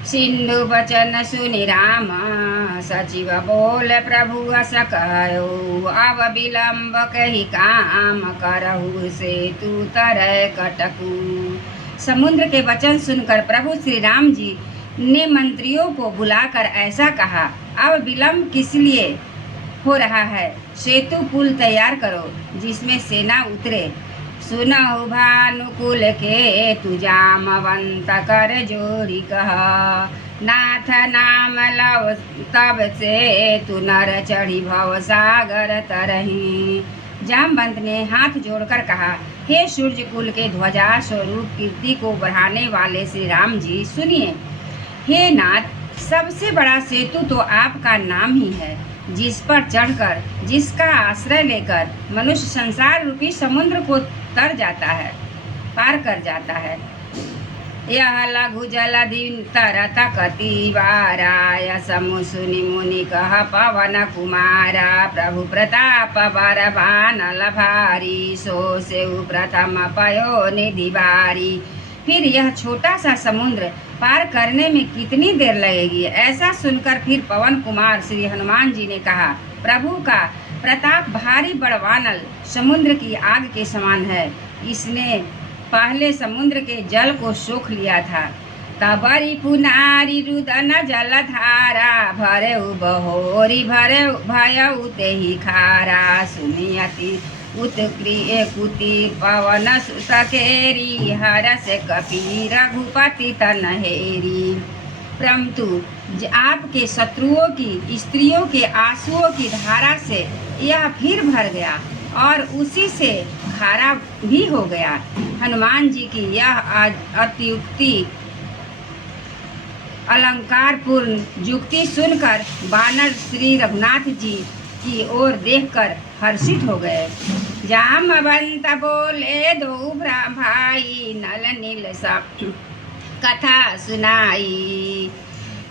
सिंधु वचन सुनि राम सचिव बोल प्रभु अस कहो। अब विलम्ब कही काम करहु सेतु तरय कटकू। समुद्र के वचन सुनकर प्रभु श्री राम जी ने मंत्रियों को बुलाकर ऐसा कहा, अब विलम्ब किस लिए हो रहा है? सेतु पुल तैयार करो जिसमें सेना उतरे। सुनहु भानुकुल के तु जामवंत कर जोड़ी कह। नाथ नाम लव तब से तु नर चढ़ी भव सागर तरही। जामवंत ने हाथ जोड़कर कहा, हे सूर्य कुल के ध्वजा स्वरूप कीर्ति को बढ़ाने वाले श्री राम जी सुनिए। हे नाथ, सबसे बड़ा सेतु तो आपका नाम ही है, जिस पर चढ़कर, जिसका आश्रय लेकर मनुष्य संसार रूपी समुद्र को पार कर जाता है। यह लघु जलधि तरत कति बाराय समु सुनि मुनि कह पवन कुमारा। प्रभु प्रताप बर बानल भारी सो सेउ प्रथम पयो निधि बारी। फिर यह छोटा सा समुद्र पार करने में कितनी देर लगेगी? ऐसा सुनकर फिर पवन कुमार श्री हनुमान जी ने कहा, प्रभु का प्रताप भारी बड़वानल समुद्र की आग के समान है। इसने पहले समुद्र के जल को सोख लिया था। तबरी पुनारी रुदन जलधारा भरे बहोरी भरे भयउ तेहि खारा। सुनियति उत्क्रिय कुति पवन सुत केरी हरस कपि रघुपति तनहेरी। परंतु आपके शत्रुओं की स्त्रियों के आंसुओं की धारा से यह फिर भर गया और उसी से खारा भी हो गया। हनुमान जी की यह अत्युक्ति अलंकारपूर्ण युक्ति सुनकर वानर श्री रघुनाथ जी की ओर देखकर हर्षित हो गए। जामवंत बोले दो भाई नल नील सब कथा सुनाई।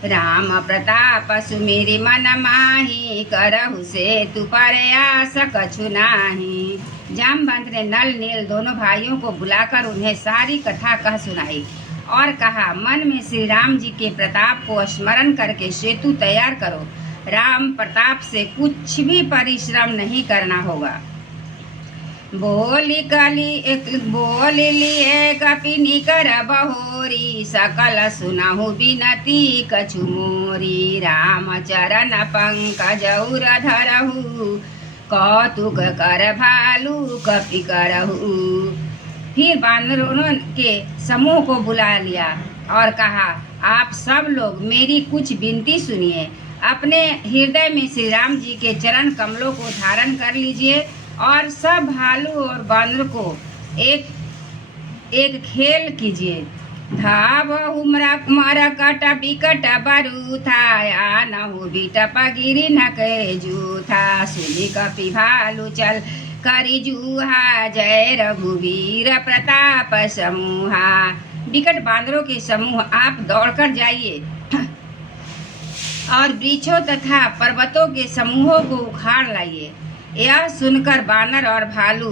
राम प्रताप सुमिरि मन माही करहु सेतु प्रयास कछु नाही। जामवंत ने नल नील दोनों भाइयों को बुलाकर उन्हें सारी कथा कह सुनाई और कहा, मन में श्री राम जी के प्रताप को स्मरण करके सेतु तैयार करो। राम प्रताप से कुछ भी परिश्रम नहीं करना होगा। बोली लिए कपिनी कर बहोरी सकल सुनहु बिनती कछु मोरी। राम चरण पंकज उर धरहु कौतुक कर भालू कपि करहु। फिर वानरों के समूह को बुला लिया और कहा, आप सब लोग मेरी कुछ विनती सुनिए। अपने हृदय में श्री राम जी के चरण कमलों को धारण कर लीजिए और सब भालू और बानर को एक खेल कीजिए। धावहु मरकट बिकट बरूथा नहु बिटप गिरि न के जूथा। सुनि कपि भालू चल करि जूहा जय रघुवीर प्रताप समूहा। बिकट बांदरों के समूह आप दौड़कर जाइए और वृक्षों तथा पर्वतों के समूहों को उखाड़ लाइए। यह सुनकर बानर और भालू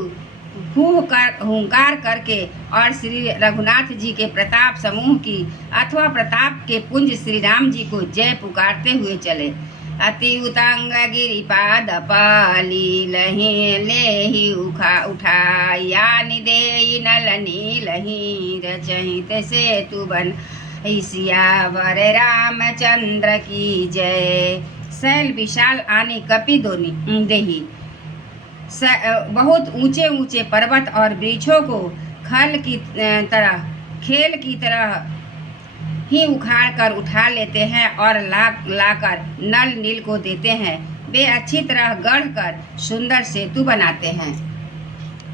हुंकार करके और श्री रघुनाथ जी के प्रताप समूह की अथवा प्रताप के पुंज श्री राम जी को जय पुकारते हुए चले। अति उतंग गिरिपाद पाली लही लेहि उठाई दे नल नीलही रचहित सेतु बन सियावर रामचंद्र की जय। शैल विशाल आने कपि देही बहुत ऊंचे ऊंचे पर्वत और वृक्षों को खेल की तरह ही उखाड़ कर उठा लेते हैं और लाकर नल नील को देते हैं। वे अच्छी तरह गढ़ कर सुंदर सेतु बनाते हैं।